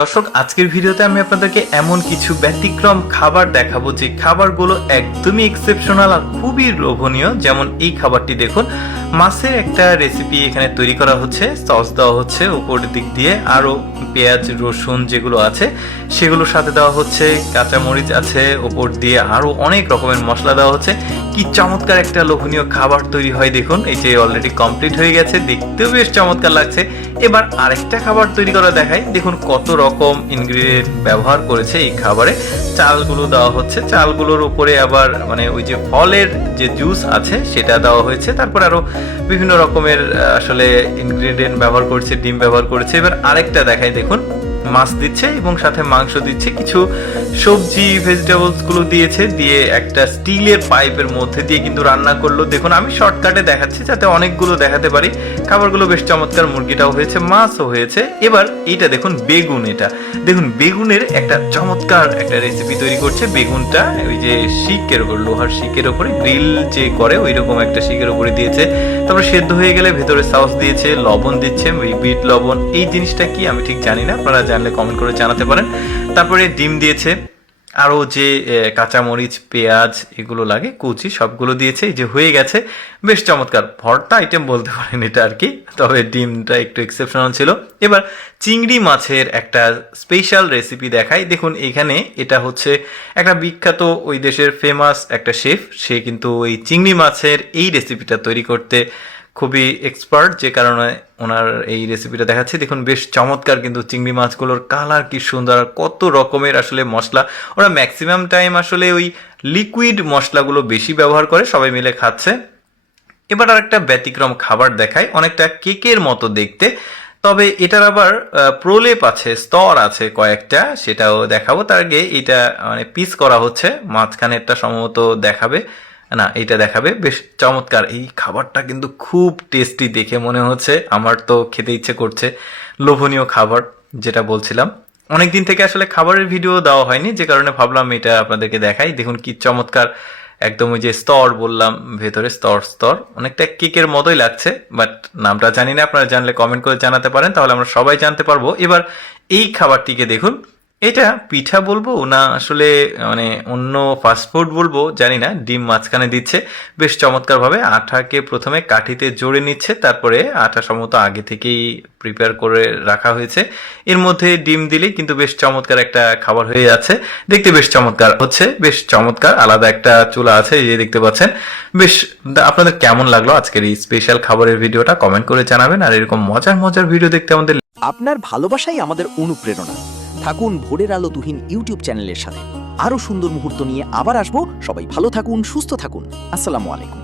দর্শক, আজকের ভিডিওতে আমি আপনাদেরকে এমন কিছু ব্যতিক্রম খাবার দেখাবো যে খাবারগুলো একদমই এক্সেপশনাল আর খুবই লোভনীয়। যেমন এই খাবারটি দেখুন, মাছের একটা রেসিপি এখানে তৈরি করা হচ্ছে, সস দেওয়া হচ্ছে উপর দিক দিয়ে, আরও পেঁয়াজ রসুন যেগুলো আছে সেগুলোর সাথে দেওয়া হচ্ছে, কাঁচামরিচ আছে উপর দিয়ে, আরও অনেক রকমের মশলা দেওয়া হচ্ছে। কি চমৎকার একটা লোভনীয় খাবার তৈরি হয় দেখুন। এই যে অলরেডি কমপ্লিট হয়ে গেছে, দেখতেও বেশ চমৎকার লাগছে। এবার আরেকটা খাবার তৈরি করা দেখাই। দেখুন কত রকম ইনগ্রিডিয়েন্ট ব্যবহার করেছে এই খাবারে। চালগুলো দেওয়া হচ্ছে, চালগুলোর উপরে আবার মানে ওই যে ফলের যে জুস আছে সেটা দেওয়া হয়েছে, তারপর আরো বিভিন্ন রকমের আসলে ইনগ্রিডিয়েন্ট ব্যবহার করেছে, ডিম ব্যবহার করেছে। এবার আরেকটা দেখাই, দেখুন মাছ দিচ্ছে এবং সাথে মাংস দিচ্ছে, কিছু সবজি ভেজিটেবলস গুলো দিয়েছে, দিয়ে একটা স্টিলের পাইপের মধ্যে দিয়ে কিন্তু রান্না করলো। দেখুন আমি শর্টকাটে দেখাচ্ছি যাতে অনেকগুলো দেখাতে পারি। খাবারগুলো বেশ চমৎকার, মুরগিটাও হয়েছে, মাছও হয়েছে। এবার এইটা দেখুন বেগুন, এটা দেখুন বেগুনের একটা চমৎকার একটা রেসিপি তৈরি করছে। বেগুনটা ওই যে শিকের উপর, লোহার শিকের উপরে গ্রিল যে করে ওই রকম একটা শিকের উপরে দিয়েছে, তারপরে সেদ্ধ হয়ে গেলে ভেতরে সস দিয়েছে, লবণ দিচ্ছে, ওই বিট লবণ। এই জিনিসটা কি আমি ঠিক জানি না, আপনারা জানলে কমেন্ট করে জানাতে পারেন। তারপরে ডিম দিয়েছে, আরও যে কাঁচামরিচ পেঁয়াজ এগুলো লাগে কুচি সবগুলো দিয়েছে। এই যে হয়ে গেছে, বেশ চমৎকার ভর্তা আইটেম বলতে পারেন এটা আর কি, তবে ডিমটা একটু এক্সেপশনাল ছিল। এবার চিংড়ি মাছের একটা স্পেশাল রেসিপি দেখাই। দেখুন এখানে এটা হচ্ছে একটা বিখ্যাত ওই দেশের ফেমাস একটা শেফ, সে কিন্তু ওই চিংড়ি মাছের এই রেসিপিটা তৈরি করতে খুবই এক্সপার্ট, যে কারণে ওনার এই রেসিপিটা দেখাচ্ছি। দেখুন বেশ চমৎকার, কিন্তু চিংড়ি মাছগুলোর কালার কি সুন্দর, আর কত রকমের আসলে মশলা। ওরা ম্যাক্সিমাম টাইম আসলে ওই লিকুইড মশলাগুলো বেশি ব্যবহার করে, সবাই মিলে খাচ্ছে। এবার আর একটা ব্যতিক্রম খাবার দেখায়, অনেকটা কেকের মতো দেখতে, তবে এটার আবার প্রলেপ আছে, স্তর আছে কয়েকটা, সেটাও দেখাবো। তার আগে এটা মানে পিস করা হচ্ছে, মাঝখানেরটা সম্ভবত দেখাবে না, এটা দেখাবে। বেশ চমৎকার এই খাবারটা, কিন্তু খুব টেস্টি দেখে মনে হচ্ছে, আমার তো খেতে ইচ্ছে করছে। লোভনীয় খাবার যেটা বলছিলাম, অনেকদিন থেকে আসলে খাবারের ভিডিও দেওয়া হয়নি, যে কারণে ভাবলাম এটা আপনাদেরকে দেখাই। দেখুন কি চমৎকার, একদম ওই যে স্তর বললাম, ভেতরে স্তর স্তর, অনেকটা কেকের মতোই লাগছে, বাট নামটা জানি না, আপনারা জানলে কমেন্ট করে জানাতে পারেন, তাহলে আমরা সবাই জানতে পারবো। এবার এই খাবারটিকে দেখুন, এটা পিঠা বলবো না আসলে মানে অন্য ফাস্টফুড বলবো জানি না। ডিম মাঝখানে দিচ্ছে বেশ চমৎকার ভাবে, আটাকে প্রথমে কাঠিতে জড়ে নিচ্ছে, তারপরে আটা সম্ভবত আগে থেকেই প্রিপেয়ার করে রাখা হয়েছে, এর মধ্যে ডিম দিলেই কিন্তু বেশ চমৎকার একটা খাবার হয়ে যাচ্ছে। দেখতে বেশ চমৎকার হচ্ছে, বেশ চমৎকার। আলাদা একটা চুলা আছে, এই যে দেখতে পাচ্ছেন। বেশ, আপনাদের কেমন লাগলো আজকের এই স্পেশাল খাবারের ভিডিওটা কমেন্ট করে জানাবেন, আর এরকম মজার মজার ভিডিও দেখতে আমাদের আপনার ভালোবাসাই আমাদের অনুপ্রেরণা। থাকুন ভোরের আলো তুহিন ইউটিউব চ্যানেলের সাথে। আরো সুন্দর মুহূর্ত নিয়ে আবার আসবো। সবাই ভালো থাকুন, সুস্থ থাকুন। আসসালামু আলাইকুম।